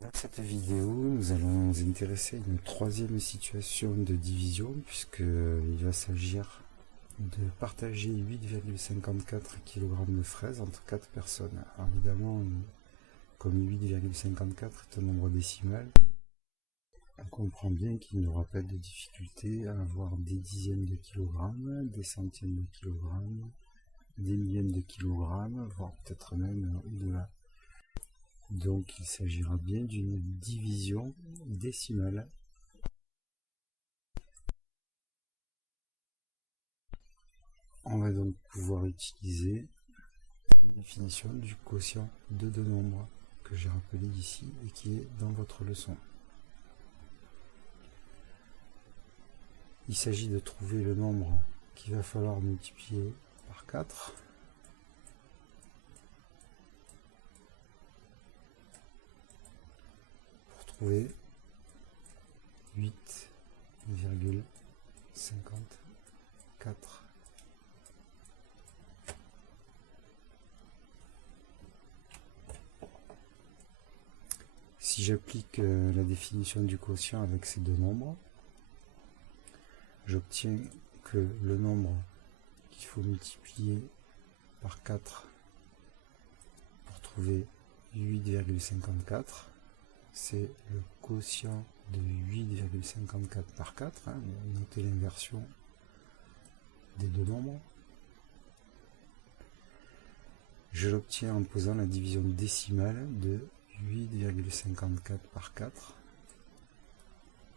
Dans cette vidéo, nous allons nous intéresser à une troisième situation de division, puisqu'il va s'agir de partager 8,54 kg de fraises entre 4 personnes. Alors évidemment, comme 8,54 est un nombre décimal, on comprend bien qu'il n'y aura pas de difficulté à avoir des dixièmes de kilogrammes, des centièmes de kilogrammes, des millièmes de kilogrammes, voire peut-être même au-delà. Donc il s'agira bien d'une division décimale. On va donc pouvoir utiliser la définition du quotient de deux nombres que j'ai rappelé ici et qui est dans votre leçon. Il s'agit de trouver le nombre qu'il va falloir multiplier par 4 pour trouver 8,54. Si j'applique la définition du quotient avec ces deux nombres, j'obtiens que le nombre qu'il faut multiplier par 4 pour trouver 8,54, c'est le quotient de 8,54 par 4, notez l'inversion des deux nombres. Je l'obtiens en posant la division décimale de 8,54 par 4,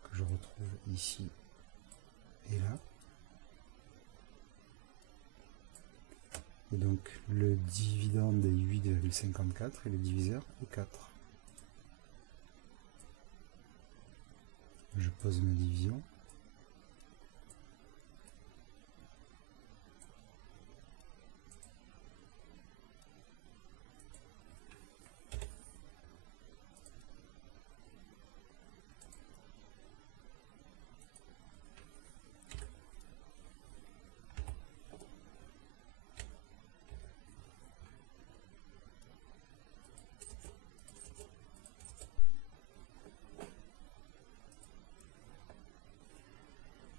que je retrouve ici et là. Et donc le dividende est 8,54 et le diviseur est 4. Je pose ma division.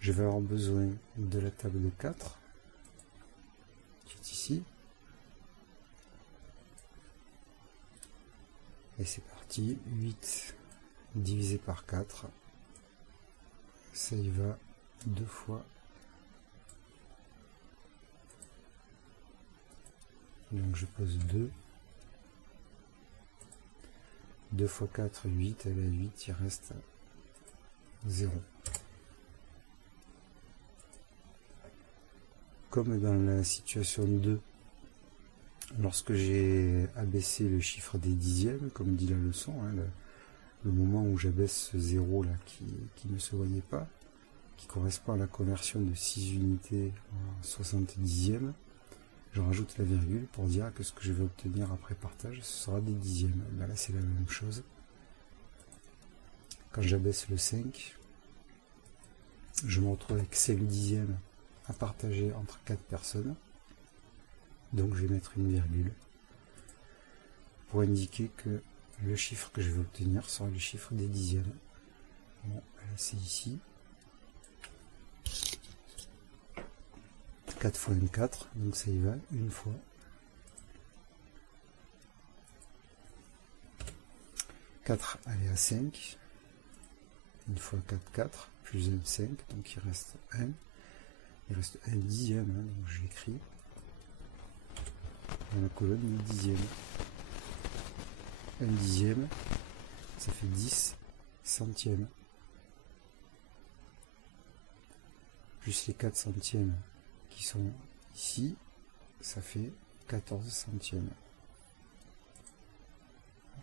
Je vais avoir besoin de la table de 4, qui est ici. Et c'est parti, 8 divisé par 4, ça y va deux fois. Donc je pose 2. 2 fois 4, 8, et là 8, il reste 0. Comme dans la situation 2, lorsque j'ai abaissé le chiffre des dixièmes, comme dit la leçon, le moment où j'abaisse ce 0 là qui ne se voyait pas, qui correspond à la conversion de 6 unités en 60 dixièmes, je rajoute la virgule pour dire que ce que je vais obtenir après partage, ce sera des dixièmes. Ben là c'est la même chose. Quand j'abaisse le 5, je me retrouve avec 5 dixièmes à partager entre 4 personnes. Donc je vais mettre une virgule pour indiquer que le chiffre que je vais obtenir sera le chiffre des dixièmes. Bon, là c'est ici. 4 fois 1, 4, donc ça y va une fois. 4 allez à 5. Une fois 4, 4, plus 1, 5, donc il reste 1. Il reste un dixième, donc j'écris dans la colonne une dixième. Un dixième, ça fait 10 centièmes. Plus les 4 centièmes qui sont ici, ça fait 14 centièmes.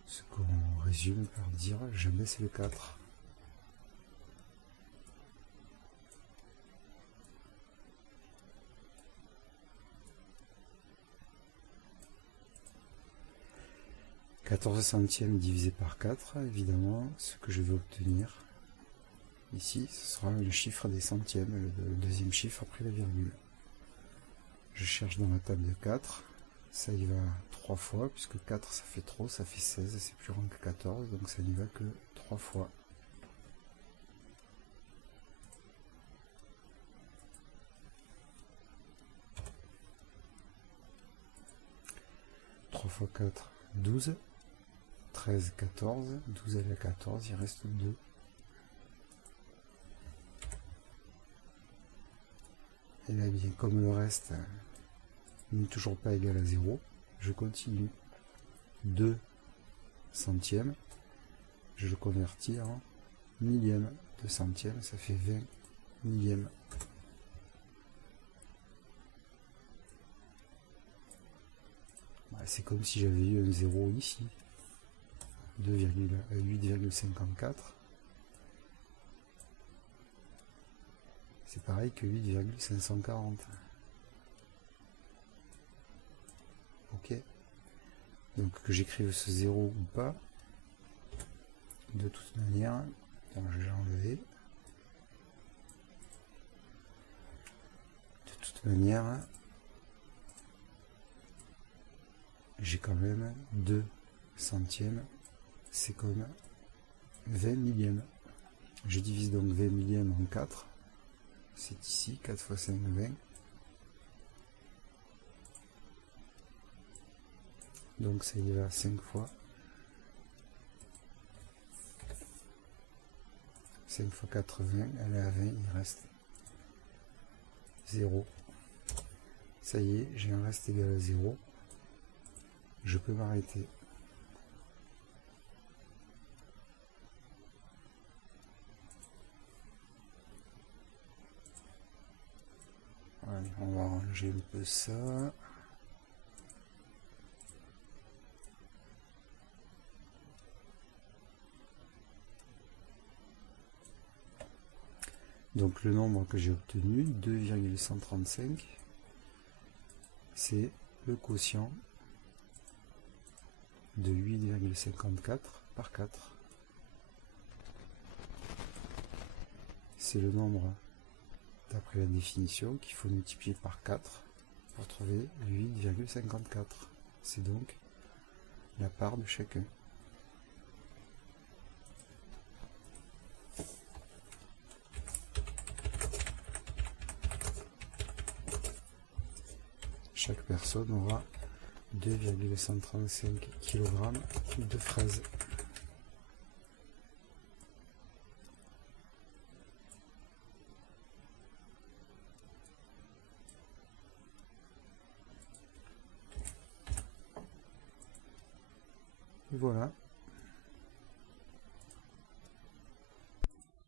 Ce qu'on résume par dire j'abaisse le 4. « 14 centièmes divisé par 4, évidemment, ce que je vais obtenir ici, ce sera le chiffre des centièmes, le deuxième chiffre après la virgule. Je cherche dans la table de 4, Ça y va 3 fois, puisque 4 ça fait trop, ça fait 16, c'est plus grand que 14, donc ça n'y va que 3 fois. Fois 4, 12, 13, 14, 12 à la 14, il reste 2. Et là, bien, comme le reste n'est toujours pas égal à 0, je continue. 2 centièmes, je le convertis en millième de centième, ça fait 20 millièmes. C'est comme si j'avais eu un 0 ici. 8,54. C'est pareil que 8,540. Ok. Donc que j'écrive ce 0 ou pas, de toute manière, je vais enlever. De toute manière, j'ai quand même 2 centièmes, c'est comme 20 millièmes. Je divise donc 20 millièmes en 4, c'est ici, 4 fois 5, 20. Donc ça y va 5 fois. 5 fois 4, 20, elle est à 20, il reste 0. Ça y est, j'ai un reste égal à 0. Je peux m'arrêter. Allez, on va ranger un peu ça. Donc le nombre que j'ai obtenu, 2,135, c'est le quotient de 8,54 par 4. C'est le nombre, d'après la définition, qu'il faut multiplier par 4 pour trouver 8,54. C'est donc la part de chacun. Chaque personne aura 2,135 kg de fraises. Voilà.